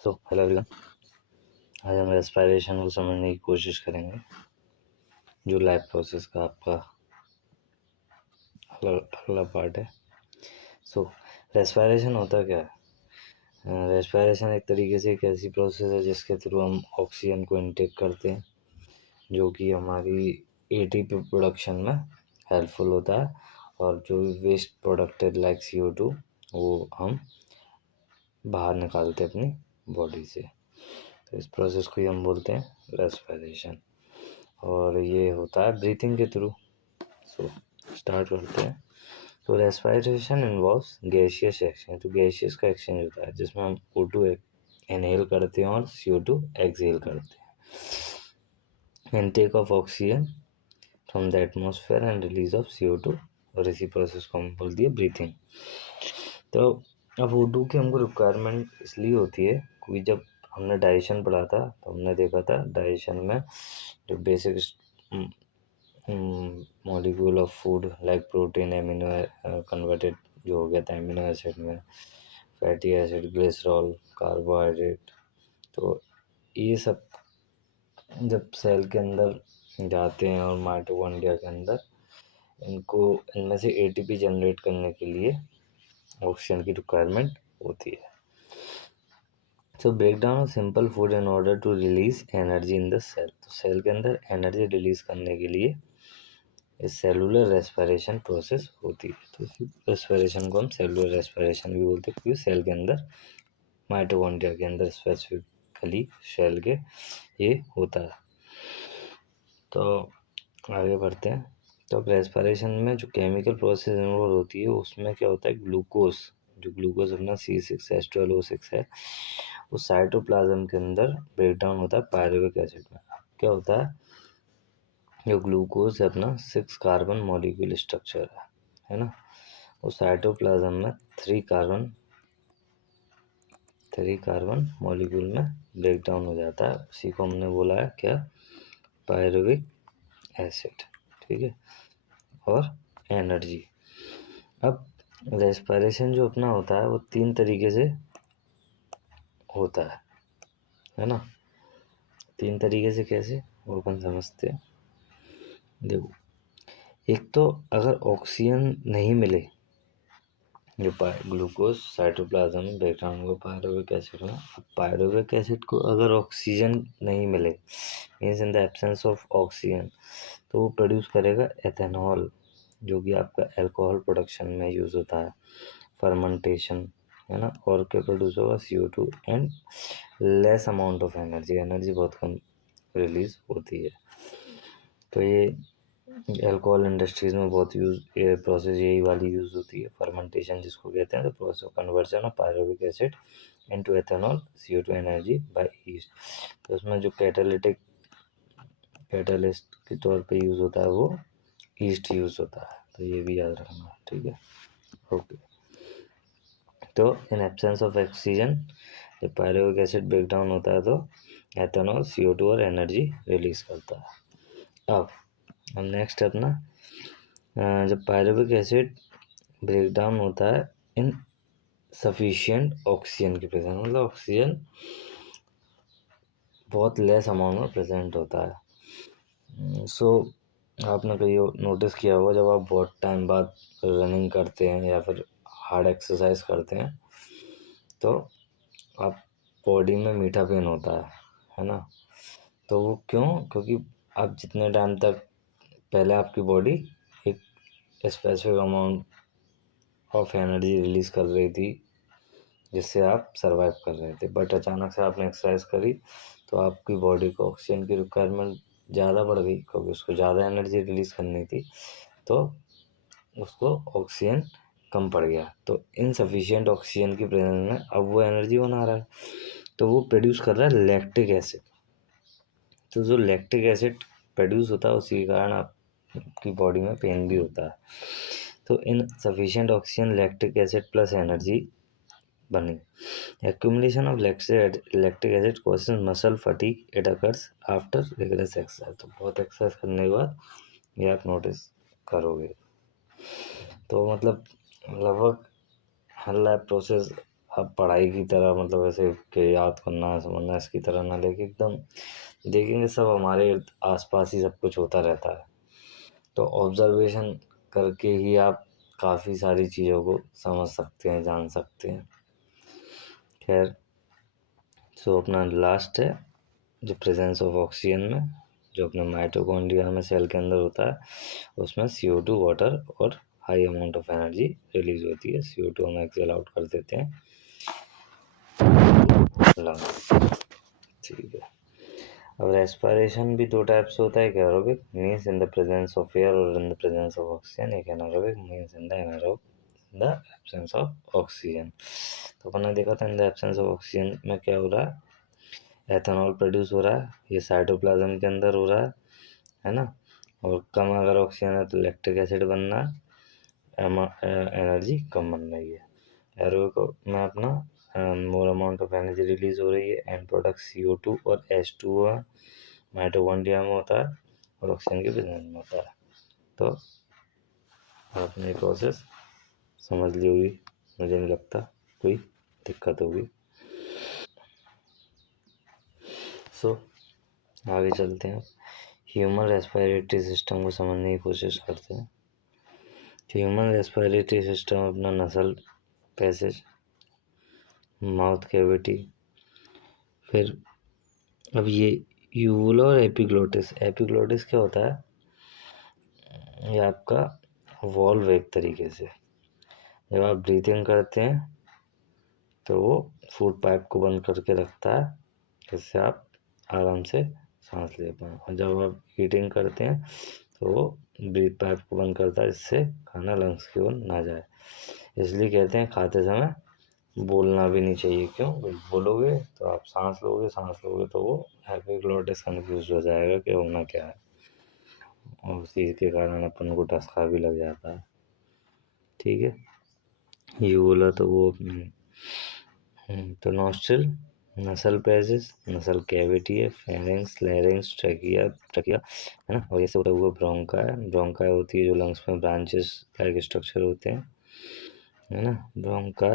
Hello everyone, आज हम respiration को समझने की कोशिश करेंगे, जो लाइफ प्रोसेस का आपका अगला पार्ट है। रेस्पिरेशन होता क्या है? रेस्पिरेशन एक तरीके से एक ऐसी प्रोसेस है जिसके थ्रू हम ऑक्सीजन को इनटेक करते हैं, जो कि हमारी एटीपी प्रोडक्शन में हेल्पफुल होता है, और जो वेस्ट प्रोडक्ट है लाइक CO2 वो हम बाहर निकालते हैं अपनी बॉडी से। तो इस प्रोसेस को ही हम बोलते हैं रेस्पिरेशन, और ये होता है ब्रीथिंग के थ्रू। स्टार्ट करते हैं। तो रेस्पिरेशन इन्वॉल्व्स गैसियस एक्सचेंज। तो गैसियस का एक्सचेंज होता है जिसमें हम O2 इनहेल करते हैं और CO2 एक्सहेल करते हैं। Intake of oxygen from the atmosphere and release of CO2, और इसी प्रोसेस को हम बोल दिए ब्रीथिंग। तो अब O2 की हमको रिक्वायरमेंट इसलिए होती है क्योंकि जब हमने डाइजेशन पढ़ा था तो हमने देखा था डाइजेशन में जो basic molecule of food like protein, amino converted जो हो गया था एमिनो एसिड में, फैटी एसिड, ग्लिसरॉल, कार्बोहाइड्रेट। तो ये सब जब सेल के अंदर जाते हैं और माइटोकॉन्ड्रिया के अंदर इनमें से ATP जनरेट करने के लिए ऑक्सीजन की रिक्वायरमेंट होती है। So break down of simple food in order to release energy in the cell. तो सेल के अंदर एनर्जी रिलीज करने के लिए इस सेलुलर रेस्पिरेशन प्रोसेस होती है। तो इस रेस्पिरेशन को हम सेलुलर रेस्पिरेशन भी बोलते हैं, क्योंकि सेल के अंदर माइटोकॉन्ड्रिया के अंदर स्पेसिफिकली सेल के ये होता है। तो आगे बढ़ते हैं। तो रेस्पिरेशन में जो केमिकल प्रोसेस इन्वॉल्व होती है उसमें क्या होता है, ग्लूकोज, जो ग्लूकोज अपना C6H12O6 है, वो साइटोप्लाज्म के अंदर ब्रेक डाउन होता है पायरुविक एसिड में। क्या होता है, जो ग्लूकोज है अपना 6 कार्बन मॉलिक्यूल स्ट्रक्चर है ना, वो साइटोप्लाज्म में 3 कार्बन मॉलिक्यूल में ब्रेक डाउन हो जाता है। उसी को हमने बोला है क्या, पायरुविक एसिड। ठीक है, और एनर्जी। अब रेस्पिरेशन जो अपना होता है वो 3 तरीके से होता है ना। 3 तरीके से कैसे, वो अपन समझते हैं। देखो, एक तो अगर ऑक्सीजन नहीं मिले, जो ग्लूकोज साइटोप्लाज्म में बैकग्राउंड को पायरुविक एसिड में, पायरुविक एसिड को अगर ऑक्सीजन नहीं मिले, means in the absence of oxygen, तो वो प्रोड्यूस करेगा एथेनॉल, जो कि आपका अल्कोहल प्रोडक्शन में यूज़ होता है, फर्मेंटेशन, है ना। और क्या प्रोड्यूस होगा, CO2 and less amount of energy बहुत कम रिलीज होती है। तो ये अल्कोहल इंडस्ट्रीज़ में बहुत ये प्रोसेस यही वाली यूज़ होती है, फर्मेंटेशन जिसको कहते हैं। तो process of conversion of pyruvic acid into ethanol, CO2 energy by east. तो उसमें जो कैटलिस्ट के तौर पे यूज़ होता है वो ईस्ट यूज़ होता है। तो ये भी याद रखना, ठीक है, ओके। तो इन एब्सेंस ऑफ ऑक्सीजन जब पायरुविक एसिड ब्रेक डाउन होता है तो एथेनॉल, CO2 और एनर्जी रिलीज करता है। अब नेक्स्ट है अपना, जब पायरुविक एसिड ब्रेक डाउन होता है इन सफिशिएंट ऑक्सीजन के प्रेजेंट, मतलब ऑक्सीजन बहुत लेस अमाउंट में प्रेजेंट होता है। सो आपने कहीं नोटिस किया होगा, जब आप बहुत टाइम बाद रनिंग करते हैं या फिर हार्ड एक्सरसाइज करते हैं तो आप बॉडी में मीठा पेन होता है ना। तो वो क्यों, क्योंकि आप जितने टाइम तक पहले आपकी बॉडी एक specific amount of energy release कर रही थी जिससे आप सरवाइव कर रहे थे, बट अचानक से आपने एक्सरसाइज करी तो आपकी बॉडी को ऑक्सीजन की रिक्वायरमेंट ज़्यादा बढ़ गई, क्योंकि उसको ज़्यादा एनर्जी रिलीज करनी थी, तो उसको ऑक्सीजन कम पड़ गया। तो इनसफिशिएंट ऑक्सीजन की प्रेजेंस में अब वो एनर्जी बना रहा है, तो वो प्रोड्यूस कर रहा है लैक्टिक एसिड। तो जो लैक्टिक एसिड प्रोड्यूस होता है उसी के कारण आपकी बॉडी में पेन भी होता है। तो insufficient oxygen, lactic acid plus energy बनी। Accumulation of lactic acid causes muscle fatigue, it occurs after rigorous exercise. तो बहुत एक्सरसाइज करने के बाद ये आप नोटिस करोगे। तो मतलब लगभग हर लाइफ प्रोसेस आप पढ़ाई की तरह मतलब ऐसे कि याद करना समझना इसकी तरह ना लेके एकदम देखेंगे सब हमारे आसपास ही सब कुछ होता रहता है। तो ऑब्जर्वेशन करके ही आप काफ़ी सारी चीज़ों को समझ सकते हैं, जान सकते हैं। खैर, सो अपना लास्ट है जो प्रेजेंस ऑफ ऑक्सीजन में, जो अपने माइटोकॉन्ड्रिया में सेल के अंदर होता है, उसमें CO2 वाटर और high amount of energy release होती है। CO2 हम एक्सेल आउट कर देते हैं लंग्स। ठीक है। अब रेस्पिरेशन भी दो टाइप से होता है, एक aerobic means in the presence of air और in the presence of oxygen, एक anaerobic means in the absence of oxygen. तो अपन ने देखा था in the absence of oxygen में क्या हो रहा है, एथेनॉल प्रोड्यूस हो रहा है, ये साइटोप्लाज्म के अंदर हो रहा है ना। और कम अगर ऑक्सीजन है तो लैक्टिक एसिड बनना है, एनर्जी कम बन रही है। एरोबिक में अपना more amount of energy release हो रही है, एंड प्रोडक्ट CO2 और H2O माइटोकॉन्ड्रिया में होता है और ऑक्सीजन के प्रेजेंस में होता है। तो आपने प्रोसेस समझ ली होगी, मुझे नहीं लगता कोई दिक्कत होगी। सो आगे चलते हैं, ह्यूमन रेस्पिरेटरी सिस्टम को समझने की कोशिश करते हैं। ह्यूमन रेस्पिरेटरी सिस्टम अपना नसल पैसेज, माउथ कैविटी, फिर अब ये यूवुला और एपिग्लोटिस। एपिग्लोटिस क्या होता है, ये आपका वॉल्व एक तरीके से, जब आप ब्रीथिंग करते हैं तो वो फूड पाइप को बंद करके रखता है जिससे आप आराम से सांस ले पाएँ, और जब आप ईटिंग करते हैं तो वो ब्रीथ पाइप को बंद करता है जिससे खाना लंग्स की ओर ना जाए। इसलिए कहते हैं खाते समय बोलना भी नहीं चाहिए। क्यों, बोलोगे तो आप सांस लोगे तो वो एपिग्लोटिस कंफ्यूज हो जाएगा कि होना क्या है, और उसी के कारण अपन को टसका भी लग जाता है। ठीक है, ये बोला तो वो अपने तो नॉस्ट्रल, नसल पैसेज, नसल कैविटी है, फेरिंग्स, लैरिंग्स, ट्रैकिया ट्रैकिया है ना, और ये से होता हुआ ब्रोंका है। ब्रोंका होती है जो लंग्स में ब्रांचेस लाइक स्ट्रक्चर होते हैं, है ना। ब्रोंका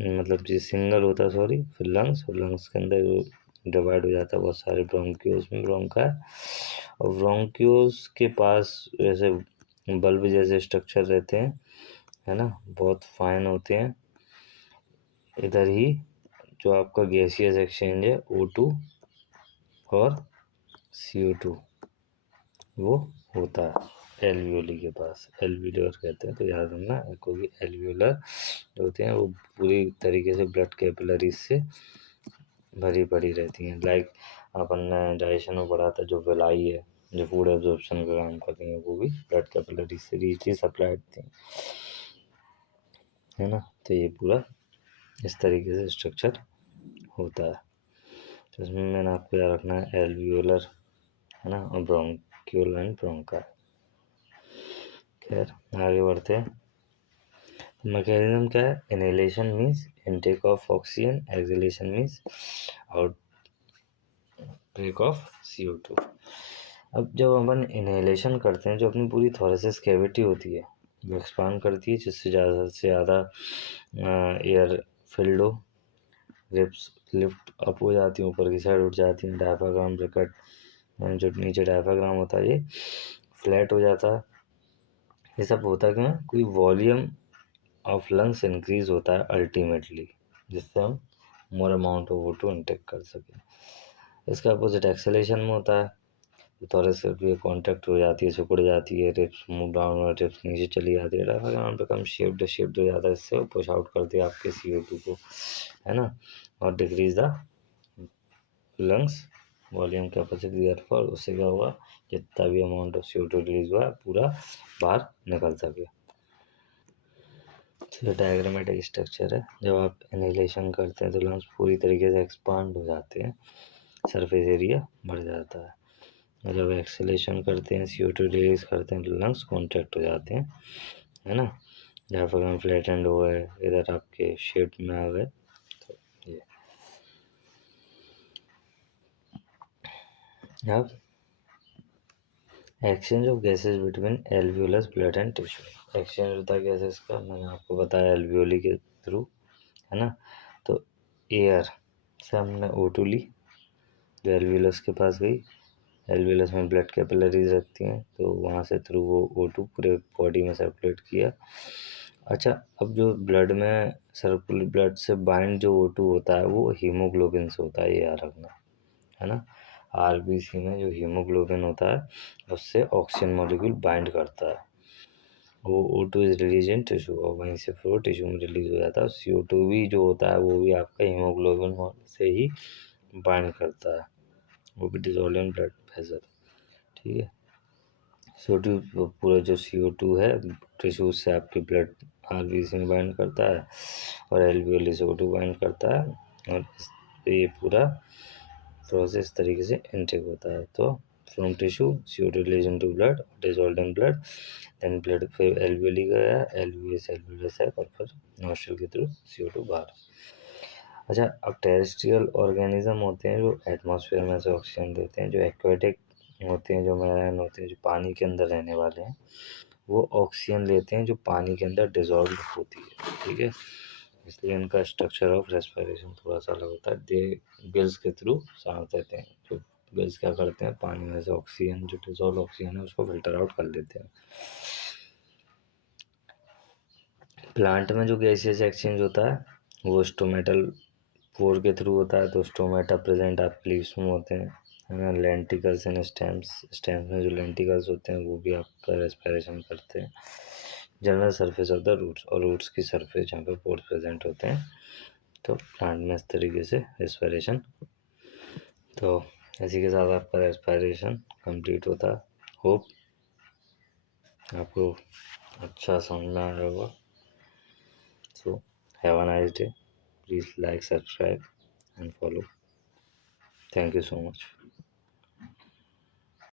मतलब जी सिंगल होता है, सॉरी, फिर लंग्स, और लंग्स के अंदर जो डिवाइड हो जाता है बहुत सारे ब्रोंक्यूल्स में। ब्रोंका है और ब्रोंक्यूल्स के पास जैसे बल्ब जैसे स्ट्रक्चर रहते हैं, है ना, बहुत फाइन होते हैं। इधर ही जो आपका गैसियस एक्सचेंज है O2 और CO2 वो होता है एल्वियोली के पास, एल्वियोलर कहते हैं। तो याद रखना, क्योंकि एल्वियोलर जो होते हैं वो पूरी तरीके से ब्लड कैपिलरीज से भरी पड़ी रहती हैं। लाइक अपन ने डाइजेशन में पढ़ा था, जो विलाई है जो फूड एब्जॉर्प्शन का काम करती हैं वो भी ब्लड कैपिलरीज से रीचली सप्लाइड थी, है ना। तो ये पूरा इस तरीके से स्ट्रक्चर होता है। तो इसमें मैंने आपको याद रखना है एल्वियोलर, है ना, और ब्रोंक्यूल एंड ब्रोंका। खैर आगे बढ़ते हैं। मैकेनिज्म क्या है, inhalation means intake of oxygen, exhalation means outbreak of CO2। अब जब अपन इनहेलेशन करते हैं, जो अपनी पूरी थोरेसिस कैविटी होती है वो एक्सपांड करती है जिससे ज़्यादा से ज़्यादा एयर फिल्ड हो, रिप्स लिफ्ट अप हो जाती हैं, ऊपर की साइड उठ जाती हैं, डायफ्राग्राम ब्रैकेट जो नीचे डायफ्राग्राम होता है ये फ्लैट हो जाता है। ये सब होता क्यों है, कोई वॉल्यूम ऑफ लंग्स इंक्रीज होता है अल्टीमेटली, जिससे हम more amount of O2 intake कर सकें। इसका अपोजिट एक्सेलेशन में होता है, थोरेस भी कॉन्टैक्ट हो जाती है, सिकुड़ जाती है, रिप्स मूव डाउन और रिप्स नीचे चली जाती है, डायफ्राग्राम बिकम शेप्ड हो जाता है, इससे पुश आउट करती है आपके CO2 को, है ना, और decrease the lungs volume capacity. Therefore उससे क्या हुआ, जितना भी अमाउंट ऑफ CO2 रिलीज हुआ पूरा बाहर निकल सके। तो डायग्रामेटिक स्ट्रक्चर है, जब आप इनहेलेशन करते हैं तो लंग्स पूरी तरीके से एक्सपांड हो जाते हैं, सरफेस एरिया बढ़ जाता है, और जब एक्सेलेशन करते हैं CO2 रिलीज करते हैं तो लंग्स कॉन्ट्रैक्ट हो जाते हैं, है ना। डायफ्राग्राम फ्लैटेंड हुआ है, इधर आपके शेप में आ गए। तो ये अब exchange of gases between alveolus blood and tissue. Exchange होता है गैसेज का, मैंने आपको बताया एल्वियोली के थ्रू, है ना। एयर से हमने O2 ली, जो एल्वियलस के पास गई। एल्वियलस में ब्लड कैपिलरीज रहती हैं, तो वहाँ से थ्रू वो O2 पूरे बॉडी में सर्कुलेट किया। अच्छा, अब जो ब्लड में सर्कुलेट ब्लड से बाइंड जो O2 होता है वो हीमोग्लोबिन से होता है, ये याद रखना है ना। आरबीसी में जो हीमोग्लोबिन होता है उससे ऑक्सीजन मॉलिक्यूल बाइंड करता है। वो O2 is release in tissue, और वहीं से फिर वो टिश्यू में रिलीज हो जाता है। CO2 भी जो होता है वो भी आपका हीमोग्लोबिन से ही बाइंड करता है, वो भी डिजोल्व इन ब्लड वेसल। ठीक है, CO2 पूरा जो CO2 है टिश्यू से आपके ब्लड आरबीसी में बाइंड करता है, और एल्वियोली CO2 बाइंड करता है, और ये पूरा प्रोसेस तरीके से इनटेक होता है। तो from tissue CO2 release into blood, dissolved in blood, then blood फिर एल्वियोली गया, एल्वियोली से एल्वियोली है, और फिर नोस्ट्रल के थ्रू CO2 बाहर। अच्छा, अब टेरेस्ट्रियल ऑर्गेनिज्म होते हैं जो एटमॉस्फेयर में से ऑक्सीजन देते हैं, जो एक्वेटिक होते हैं, जो मैराइन होते हैं, जो पानी के अंदर रहने वाले हैं, वो ऑक्सीजन लेते हैं जो पानी के अंदर डिजॉल्व होती है। ठीक है, इसलिए इनका स्ट्रक्चर ऑफ रेस्पिरेशन थोड़ा सा अलग होता है। दे गिल्स के थ्रू सांस लेते हैं, जो गिल्स क्या करते हैं, पानी में से ऑक्सीजन जो डिजॉल्व ऑक्सीजन है उसको फिल्टर आउट कर लेते हैं। प्लांट में जो गैसियस एक्सचेंज होता है वो स्टोमेटल पोर के थ्रू होता है, तो स्टोमेटा प्रेजेंट आपके लीव्स में होते हैं, है ना। लेंटिकल्स एंड स्टेम्स में जो लेंटिकल्स होते हैं वो भी आपका रेस्पिरेशन करते हैं। General surface of the roots, और रूट्स की सरफेस जहाँ पे पोर्स प्रेजेंट होते हैं, तो प्लांट में इस तरीके से रेस्पिरेशन। तो इसी के साथ आपका रेस्पिरेशन कंप्लीट होता है। होप आपको अच्छा समझ में आया होगा। So have a nice day, please like, subscribe and follow. Thank you so much.